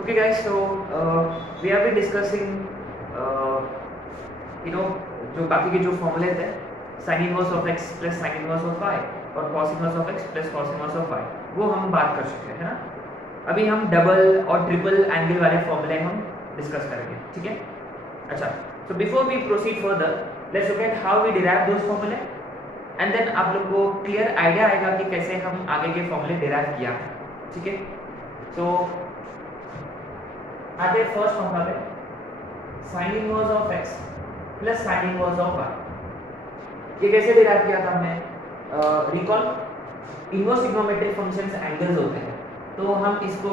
Okay, guys. So we have been discussing, uh, जो बाकी के जो फॉर्मूले थे, sine inverse of x plus sine inverse of y और cos inverse of x plus cos inverse of y, वो हम बात कर चुके हैं, है ना। अभी हम डबल और ट्रिपल एंगल वाले फॉर्मूले हम डिस्कस करेंगे, ठीक है। अच्छा, so before we proceed further, let's look at how we derive those formulae, and then आप लोग को क्लियर आइडिया आएगा कि कैसे हम आगे के फॉर्मूले डिराइव किया है, ठीक है। सो आते फर्स्ट फॉर्मूला पे, sine inverse of x plus sine inverse of Y. ये कैसे डिराइव किया था हमने? Recall, inverse trigonometric functions angles होते हैं, तो हम इसको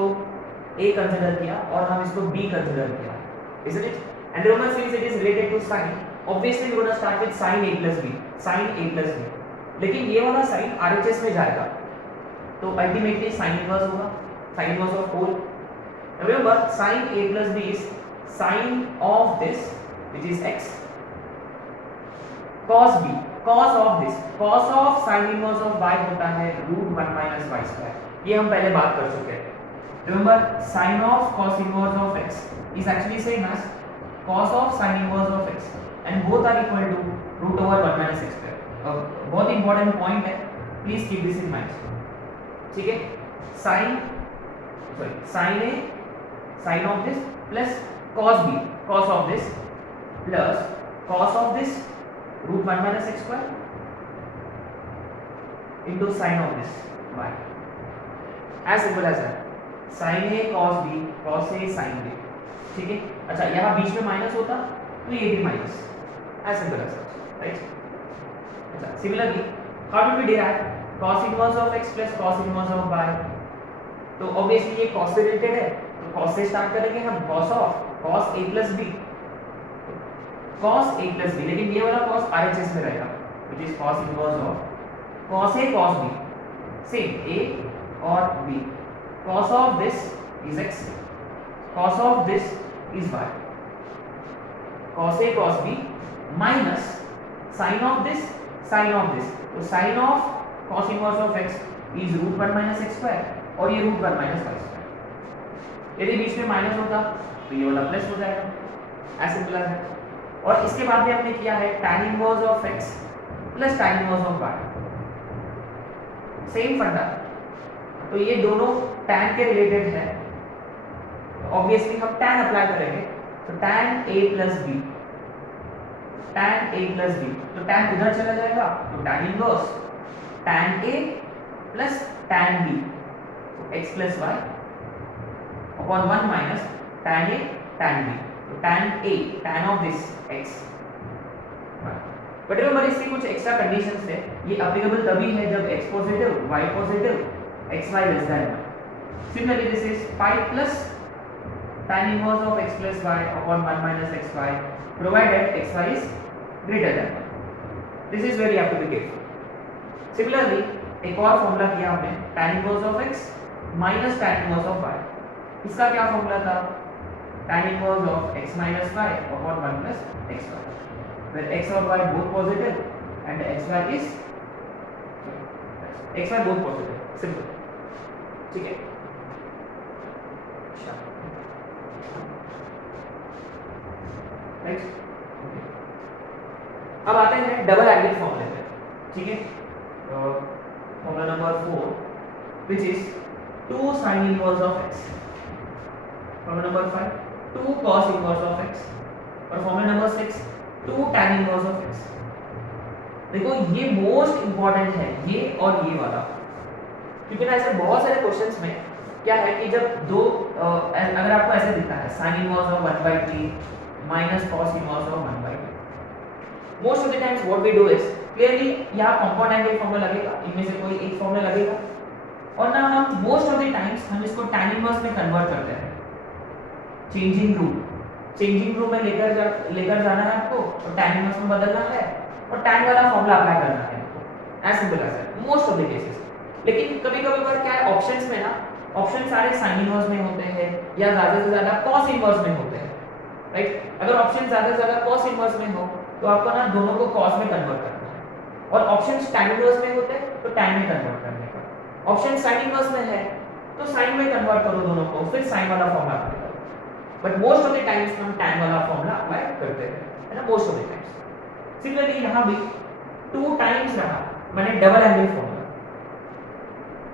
a कंसीडर किया और हम इसको b कंसीडर किया, isn't it? And remember, since it is related to sin, obviously we're going to start with sin a plus b, sin a plus b. लेकिन ये वाला sin RHS में जाएगा, तो अल्टीमेटली sin इनवर्स होगा, sin inverse of whole. Remember, sin a plus b is sin of this, which is x, cos b, cos of this, cos of sin inverse of y होता है √1 minus y square। ये हम पहले बात कर चुके हैं। Remember, sin of cos inverse of x is actually same as cos of sin inverse of x, and both are equal to √1 minus x square। बहुत इंपॉर्टेंट पॉइंट है, please keep this in mind, ठीक है। sin a sin of this plus cos b, cos of this plus cos of this √1 minus x square into sin of this y, as simple as that। sin a cos b, cos a sin b, ठीक है। अच्छा, यहाँ बीच में minus होता तो ये भी minus, as simple as that, right. अच्छा, similarly how do we derive cos inverse of x plus cos inverse of y? तो ऑब्वियसली ये cos से रिलेटेड है, तो cos से स्टार्ट करेंगे हम, cos of cos a plus b, cos a plus b, लेकिन ये वाला cos RHS में रहेगा, which is cos inverse of cos a cos b, same a और b, cos of this is x, cos of this is y, cos a cos b minus sin of this sin of this, तो sin of cos inverse of x is √1 minus x square और ये √1 minus y square। यदि बीच में minus होता तो ये वाला plus हो जाएगा, एज सिंपल एज दैट। और इसके बाद में हमने किया है tan inverse of x plus tan inverse of y, same फंडा, तो ये दोनों tan के रिलेटेड है, ऑब्वियसली हम tan अप्लाई करेंगे, तो tan a plus b, tan a plus b, तो tan उधर चला जाएगा, तो tan inverse tan a plus tan b, तो x plus y upon 1 minus tan a tan b, तो tan a, tan of this x। But remember, इसकी कुछ extra conditions थे, ये एप्लीकेबल तभी है जब x positive, y positive, xy less than 1। Similarly, this is pi plus tan inverse of x plus y upon 1 minus xy, provided xy is greater than 1। This is where you have to be careful। Similarly, एक और formula किया हमने, tan inverse of x minus tan inverse of y। इसका क्या formula था? tan inverse of x minus y upon 1 plus xy, where x और y both positive and xy is xy both positive, simple, ठीक है। Next, अब आते हैं double angle फॉर्मूले पे, ठीक है। Formula number 4, which is 2 sin inverse of x, formula number 5 2 cos inverse of x, और formula number 6 2 tan inverse of x। देखो, ये मोस्ट इंपॉर्टेंट है, ये और ये वाला, क्योंकि ना ऐसे बहुत सारे क्वेश्चंस में क्या है कि जब दो अगर आपको ऐसे दिखता है sin inverse of 1/3 minus cos inverse of 1/2, most of the times what we do is clearly यहाँ compound angle फॉर्मूला लगेगा, इनमें से कोई एक फॉर्मूला लगेगा, और ना हम most of the times हम इसको tan inverse में कन्वर्ट करते हैं, चेंजिंग रूल में लेकर जाना है आपको, और tan inverse में बदलना है, और tan वाला फॉर्मूला अप्लाई करना है, as simple as that, most of the cases. लेकिन कभी-कभी क्या है, ऑप्शंस में ना, ऑप्शन सारे sin इनवर्स में होते हैं या ज्यादा से ज्यादा cos इनवर्स में होते हैं, राइट। अगर ऑप्शन ज्यादा से ज्यादा cos इनवर्स में हो तो आपको ना दोनों को cos में कन्वर्ट करना है, और ऑप्शन tan इनवर्स में होते हैं तो tan में कन्वर्ट करने का। ऑप्शन sin इनवर्स में है तो साइन में कन्वर्ट करो दोनों को, फिर साइन वाला फॉर्मूला अप्लाई करो। But most of the times हम tan वाला फॉर्मूला अप्लाई करते हैं, है ना, most of the times. Similarly यहाँ भी 2 टाइम्स रहा, मैंने डबल एंगल फॉर्मूला,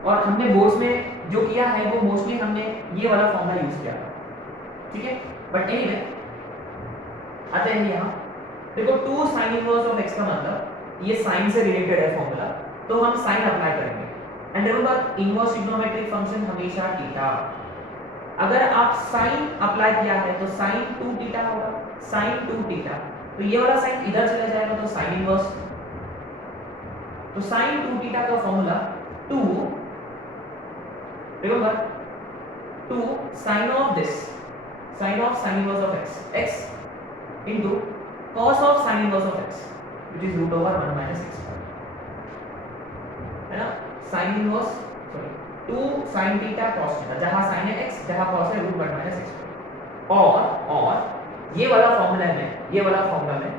और हमने बोर्ड्स में जो किया है वो मोस्टली हमने ये वाला फॉर्मूला यूज किया था, ठीक है। बट एनीवे आते हैं यहाँ, देखो 2 sin इनवर्स ऑफ x का मतलब ये साइन से रिलेटेड है फॉर्मूला, तो हम साइन अप्लाई करेंगे। And remember inverse trigonometric function हमेशा थीटा, अगर आप साइन अप्लाई किया है तो साइन 2 थीटा होगा, साइन 2 थीटा, तो ये वाला साइन इधर चला जाएगा तो साइन इनवर्स, तो साइन 2 थीटा का formula 2, remember 2 sin of this, sin of sin inverse of x into cos of sin inverse of x, which is root over 1 minus x square, है ना, sin inverse, sorry 2 sin theta cos theta, जहां sin है x, जहां cos है root 1 minus x square, और ये वाला formula में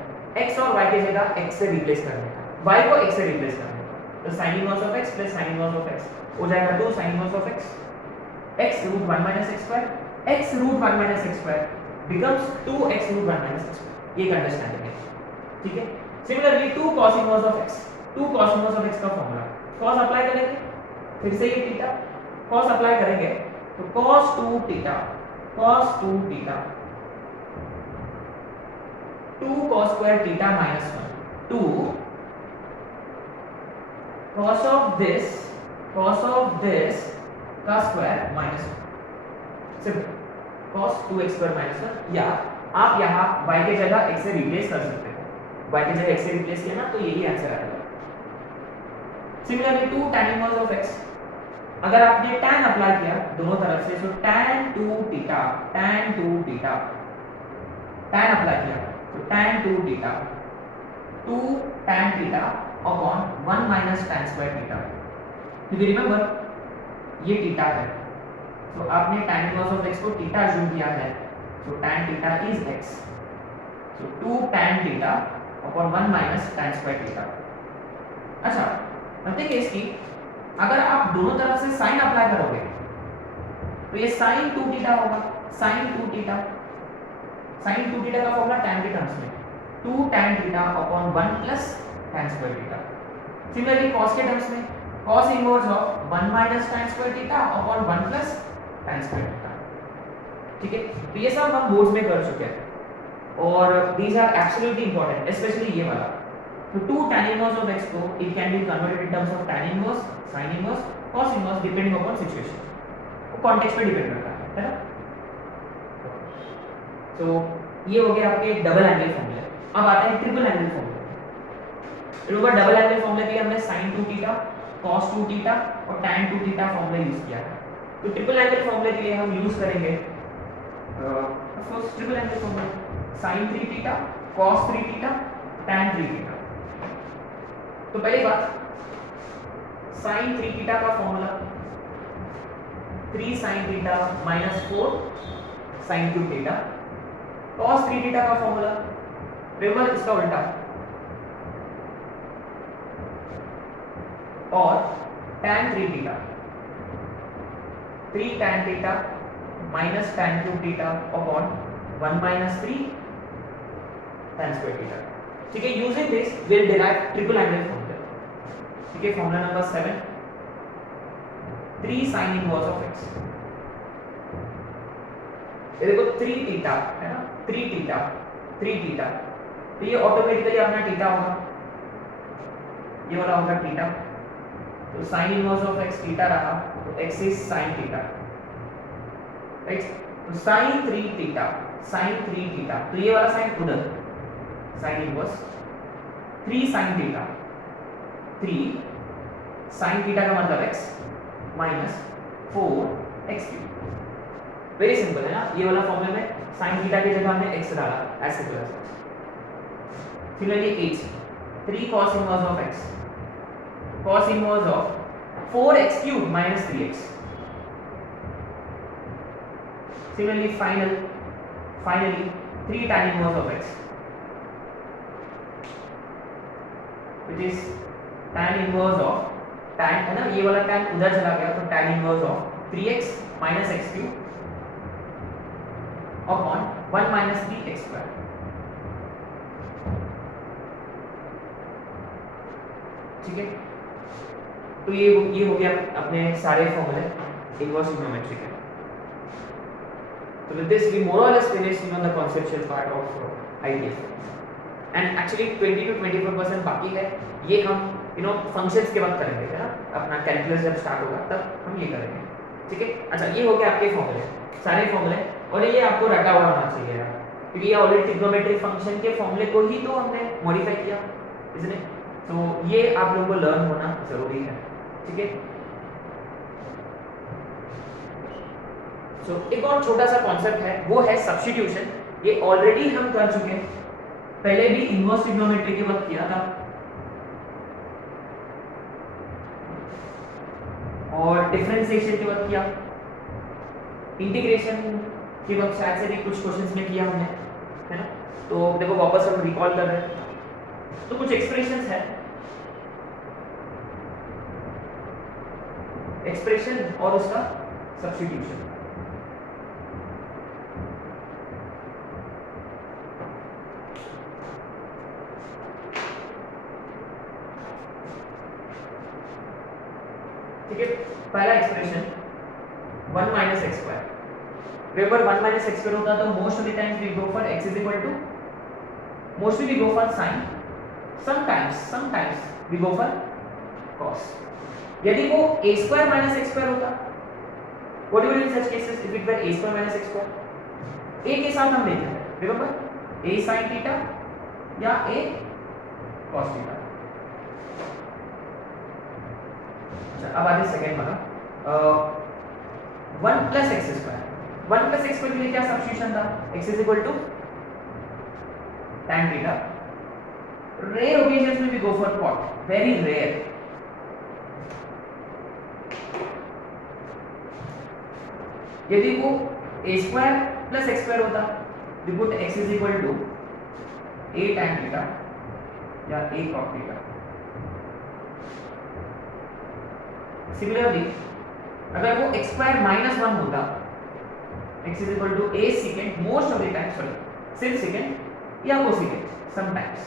x और y की जगह x से रिप्लेस करने का, y को x से रिप्लेस करने का, तो sin inverse of x plus sin inverse of x हो जाएगा 2 sin inverse of x root 1 minus x square, x root 1 minus x square becomes 2x root 1 minus x square, ये एक understanding है, ठीक है। Similarly 2 cos inverse of x, 2 cos inverse of x का formula, cos apply करेंगे, फिर से ये थीटा, cos अप्लाई करेंगे तो cos 2 theta, cos 2 theta 2 cos square theta minus 1 2 cos of this का square minus 1, simple cos 2x square minus 1, या आप यहाँ y के जगह x से रिप्लेस कर सकते हो, y के जगह x से रिप्लेस किया ना तो यही आंसर आएगा। Similarly 2 tan inverse of x, अगर आपने tan अप्लाई किया दोनों तरफ से, तो tan 2 theta, tan 2 theta, tan apply किया तो tan 2 theta 2 tan theta upon 1 minus tan square theta, क्योंकि रिमेंबर ये थीटा है, तो आपने tan इनवर्स ऑफ x को थीटा अज्यूम किया है, तो tan theta is x, so 2 tan theta upon 1 minus tan square theta. अच्छा, नथिंग इज की अगर आप दोनों तरफ से sin अप्लाई करोगे तो ये sin 2 थीटा होगा, sin 2 थीटा, sin 2 थीटा का फॉर्मूला tan के टर्म्स में 2 tan theta upon 1 plus tan square theta. Similarly cos के टर्म्स में cos inverse of 1 minus tan square theta upon 1 plus tan square theta, ठीक है। तो ये सब हम बोर्ड्स में कर चुके हैं और these are absolutely important, specially ये वाला। तो 2 tan इनवर्स ऑफ x को it can be converted in terms of tan inverse, sin inverse, cos inverse depending upon situation, वो कॉन्टेक्स्ट पे डिपेंड करता है ना। तो ये हो गया आपके डबल एंगल फॉर्मूला। अब आते हैं triple angle formula. Remember double angle formula के लिए हमने sin 2 थीटा, cos 2 थीटा और tan 2 थीटा फॉर्मूला यूज किया है। तो ट्रिपल एंगल फॉर्मूले के लिए हम यूज करेंगे of course triple angle formula sin 3 theta, cos 3 theta, tan 3 theta. तो पहली बात sin 3 थीटा का formula 3 sin theta minus 4 sin 2 theta, cos 3 theta का फॉर्मूला रिवर्स इसका उल्टा, और tan 3 theta 3 tan theta minus tan 2 theta upon 1 minus 3 tan square theta, ठीक है। Using this will derive triple angle formula, ठीक है। Formula number 7 3 sin inverse of x, ये देखो 3 थीटा है ना, 3 थीटा 3 थीटा, तो ये ऑटोमेटिकली अपना थीटा होगा, ये वाला होगा थीटा, तो sin inverse of x theta रहा, तो x is sin theta, right. तो sin 3 थीटा, sin 3 थीटा, तो ये वाला साइन उधर sin inverse 3 sin theta, 3 sin theta का मतलब x minus 4 x cube, very simple है ना। ये वाला फॉर्मूला में sin थीटा की जगह हमने x डाला, as simple as that. Similarly 8 3 cos inverse of x, cos inverse of 4x cube minus 3x। Similarly, finally 3 tan inverse of x, which is tan inverse of tan, है ना, ये वाला tan उधर चला गया तो tan inverse of 3x minus x cube upon 1 minus 3x square। ठीक है, तो ये हो गया अपने सारे फॉर्मूले इनवर्स ट्रिग्नोमेट्री के। So with this we more or less finished the conceptual part of IDF, and actually 20 to 24% बाकी है, ये हम फंक्शंस के बाद करेंगे, है ना, अपना कैलकुलस जब स्टार्ट होगा तब हम ये करेंगे। ठीक है, अच्छा ये हो गया आपके फॉर्मूले, सारे फॉर्मूले, और ये आपको रटा हुआ होना चाहिए यार, क्योंकि ये ऑलरेडी ट्रिग्नोमेट्रिक फंक्शन के फॉर्मूले को ही तो हमने मॉडिफाई किया, इसलिए तो ये आप लोगों को लर्न होना जरूरी है। ठीक है, एक और छोटा सा कॉन्सेप्ट है, वो है सब्स्टिट्यूशन। ये ऑलरेडी हम कर चुके हैं, पहले भी इनवर्स ट्रिग्नोमेट्री के वक्त किया था, और डिफरेंशिएशन के वक्त किया, इंटीग्रेशन के वक्त शायद से भी कुछ क्वेश्चंस में किया हमने, है ना। तो देखो वापस हम रिकॉल कर रहे हैं, तो कुछ एक्सप्रेशंस है, एक्सप्रेशन और उसका सब्स्टिट्यूशन। ठीक है, पहला expression 1 minus x square। Remember 1 minus x square होता तो most of the times we go for x is equal to, mostly we go for sin, sometimes we go for cos। यदि वो a square minus x square होता, what do you do in such cases if it were a square minus x square? a के साथ हम लेते हैं, remember a sin theta या a cos theta। अब आते सेकंड वाला 1 plus x square। 1 plus x square के लिए क्या सब्स्टिट्यूशन था, x is equal to tan theta। Rare occasions में भी go for cot, very rare. यदि वो a square plus x square होता, we put x is equal to a tan theta या a cot theta। सिमिलरली अगर वो x square minus 1 होता, x is equal to a secant, most of the time सिर्फ secant या वो secant sometimes।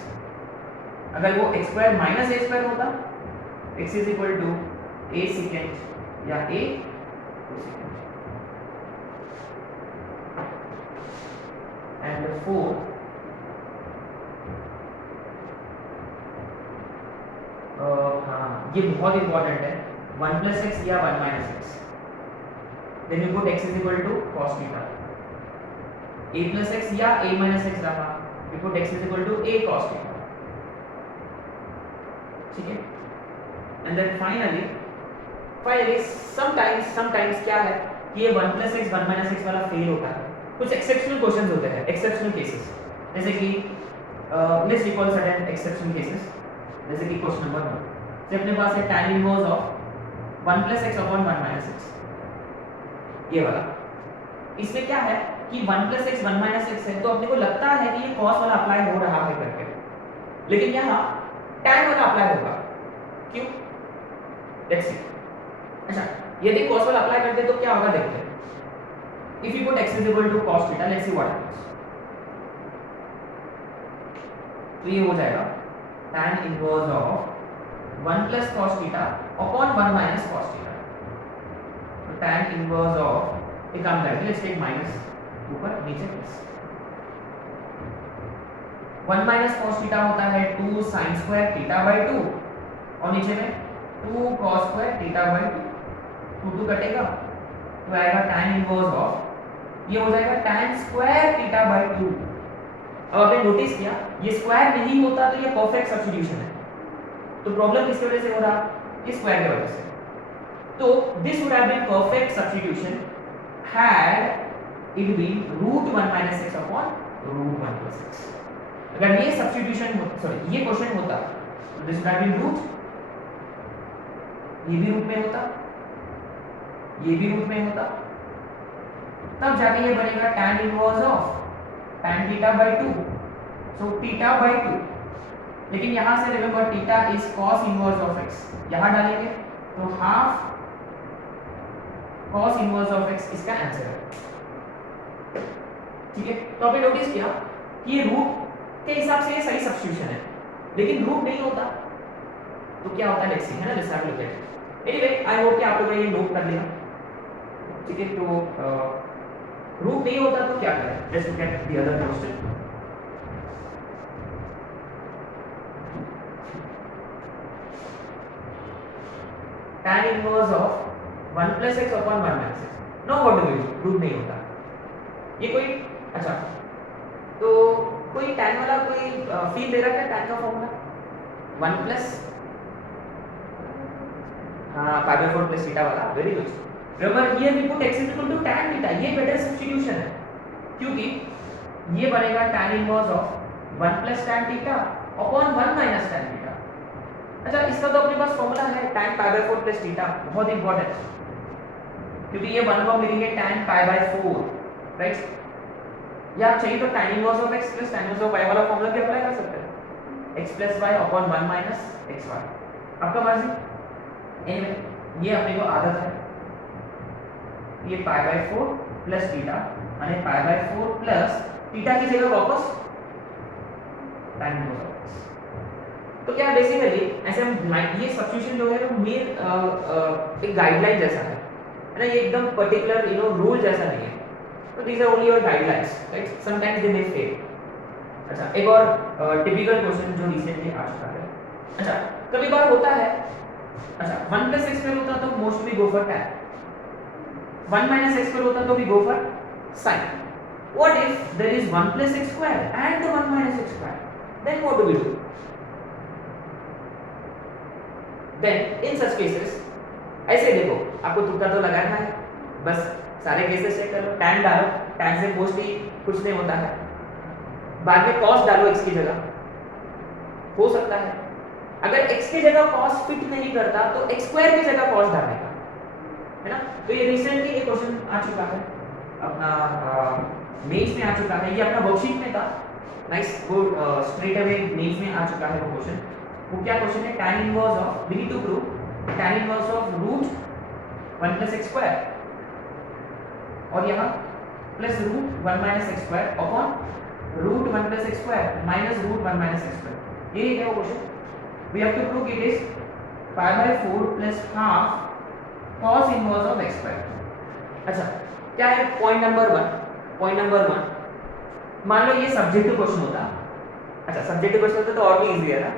अगर वो x square minus a square होता, x is equal to a secant या a cosecant। एंड फोर्थ हाँ, ये बहुत इंपॉर्टेंट है, 1 plus x या 1 minus x। Then you put x is equal to cos theta। a plus x या a minus x रहा, you put x is equal to a cos theta। ठीक है, and then finally sometimes क्या है कि ये 1 plus x 1 minus x वाला fail होता है, कुछ एक्सेप्शनल क्वेश्चंस होते हैं, एक्सेप्शनल केसेस, जैसे कि let's recall certain exceptional cases, जैसे कि क्वेश्चन नंबर 1 से अपने पास है tan inverse of 1 plus x upon 1 minus x, ये वाला। इसमें क्या है कि 1 plus x 1 minus x है, तो अपने को लगता है कि ये cos वाला अप्लाई हो रहा है करके, लेकिन यहाँ tan वाला अप्लाई होगा, क्यों? Let's see. अच्छा, यदि cos वाला अप्लाई करते हैं तो क्या होगा देखते हैं। If you put x is equal to cos theta, let's see what happens। तो ये हो जाएगा tan inverse of 1 plus cos theta upon 1 minus cos theta। तो tan inverse of, एक काम करेंगे, let's take minus, ऊपर नीचे प्लस। 1 minus cos theta होता है 2 sin square theta by 2, और नीचे में 2 cos square theta by 2, 2 कटेगा तो आएगा tan inverse of, ये हो जाएगा tan square theta by 2। अब आपने नोटिस किया ये स्क्वायर नहीं होता तो ये परफेक्ट सब्स्टिट्यूशन है, तो प्रॉब्लम किसकी वजह से हो रहा, ये स्क्वायर की वजह से। तो this would have been perfect substitution had it been √1 minus x upon √1 plus x। अगर ये सब्स्टिट्यूशन सॉरी ये क्वेश्चन होता तो this would have been root, ये भी रूट में होता, ये भी रूट में होता, तब जाके ये बनेगा tan inverse of tan theta by 2, so theta by 2। लेकिन यहाँ से remember theta is cos inverse of x, यहाँ डालेंगे तो half cos inverse of x इसका आंसर है। ठीक है, तो आपने नोटिस किया कि ये रूट के हिसाब से ये सही सब्स्टिट्यूशन है, लेकिन रूट नहीं होता तो क्या होता है, लेट्स सी, है ना, let's have a look at. Anyway I hope कि आप लोगों ने ये नोट कर लिया। ठीक है, तो रूट नहीं होता तो क्या करें, let's look at the other question. tan inverse of 1 plus x upon 1 minus x, no what do we do, root नहीं होता ये कोई। अच्छा, तो कोई tan वाला कोई फील दे रहा है tan का फॉर्मूला 1 प्लस, हाँ, पाई बाय 4 प्लस थीटा वाला, very good. Remember here we put x is equal to tan theta, ये बेटर सब्स्टिट्यूशन है क्योंकि ये बनेगा tan inverse of 1 plus tan theta upon 1 minus tan theta. अच्छा, इसका तो अपने पास फॉर्मूला है tan pi by 4 plus theta, बहुत इंपॉर्टेंट क्योंकि ये 1 को हम लिखेंगे tan पाई बाय 4, राइट। या आप चाहिए तो tan inverse of x plus tan inverse of y वाला फॉर्मूला भी अप्लाई कर सकते हैं, x plus y upon 1 minus xy, आपका मर्जी। एनीवे ये अपने को आदत है, ये पाई बाय 4 प्लस थीटा माने पाई बाय 4 प्लस थीटा की जगह वापस tan इनवर्स ऑफ x। तो क्या बेसिकली ऐसे हम ये सब्स्टिट्यूशन जो है वो मेन एक गाइडलाइन जैसा है ना, ये एकदम पर्टिकुलर रूल जैसा नहीं है, तो these are only your guidelines, right, sometimes they may fail. अच्छा, एक और टिपिकल क्वेश्चन जो रिसेंटली आ चुका है। अच्छा, कभी बार होता है, अच्छा 1 प्लस x स्क्वायर होता तो mostly go for tan, 1 minus x square होता तो भी go for sin। What if there is 1 plus x square and 1 minus x square, then what do we do? Then in such cases ऐसे देखो, आपको तुक्का तो लगाना है, बस सारे केसेस चेक करो, tan डालो, tan से मोस्टली कुछ नहीं होता है, बाद में cos डालो x की जगह, हो सकता है अगर x की जगह cos फिट नहीं करता तो x स्क्वायर की जगह cos डालने का, है ना। तो ये रिसेंटली एक क्वेश्चन आ चुका है अपना मेंस में आ चुका है, ये अपना वर्कशीट में था, नाइस, वो स्ट्रेट अवे मेंस में आ चुका है वो क्वेश्चन। वो क्या क्वेश्चन है, tan inverse of, we need to prove tan inverse of root 1 plus x square और यहाँ plus root 1 minus x square upon root 1 plus x square minus root 1 minus x square, ये है वो question. We have to prove it is pi by 4 plus half cos inverse of x square. अच्छा, क्या है point number 1? Point number 1, मान लो ये subjective question होता, अच्छा सब्जेक्टिव क्वेश्चन होता तो और भी इजी है ना।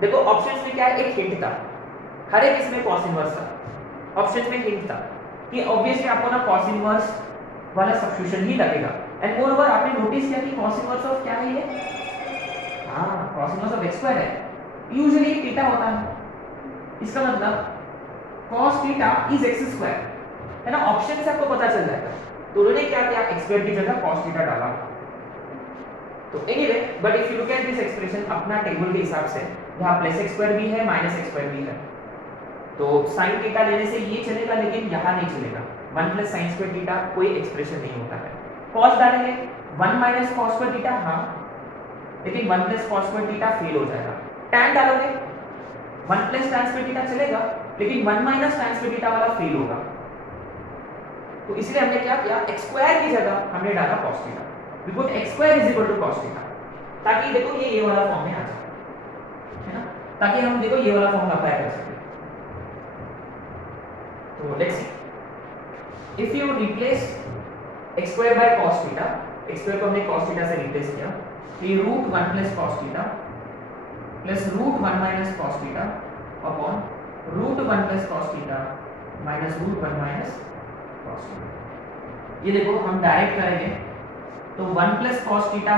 देखो ऑप्शंस में क्या है, एक हिंट था, हर एक इसमें cos इनवर्स था, ऑप्शन में हिंट था कि ऑब्वियसली आपको ना cos इनवर्स वाला सब्स्टिट्यूशन ही लगेगा। एंड मोरओवर आपने नोटिस किया कि cos इनवर्स ऑफ क्या है ये, हां cos inverse of x square है, यूजुअली थीटा होता है, इसका मतलब cos theta is x square, है ना। ऑप्शन से आपको पता चल जाएगा, तो उन्होंने क्या किया, x स्क्वायर की जगह cos थीटा डाला। तो anyway but if you look at this expression अपना टेबल के हिसाब से, यहाँ प्लस x स्क्वायर भी है माइनस x स्क्वायर भी है, तो sin थीटा लेने से ये चलेगा, लेकिन यहाँ नहीं चलेगा, 1 प्लस sin स्क्वायर थीटा कोई एक्सप्रेशन नहीं होता है। cos डालेंगे 1 माइनस cos स्क्वायर थीटा, हाँ, लेकिन 1 plus cos square theta fail हो जाएगा। tan डालोगे 1 प्लस tan स्क्वायर थीटा चलेगा, लेकिन 1 माइनस tan स्क्वायर थीटा वाला फेल होगा। तो इसलिए हमने क्या किया, x स्क्वायर की जगह हमने डाला cos theta, we put x square is equal to cos theta, ताकि देखो ये वाला फॉर्म में आ जाए, है ना, ताकि हम देखो ये वाला फॉर्म अप्लाई कर सकें। तो let's see, if you replace x square by cos theta, x square को हमने cos थीटा से रिप्लेस किया, तो ये root 1 plus cos theta plus root 1 minus cos theta upon root 1 plus cos theta minus root 1 minus cos theta. ये देखो हम direct करेंगे तो 1 प्लस cos थीटा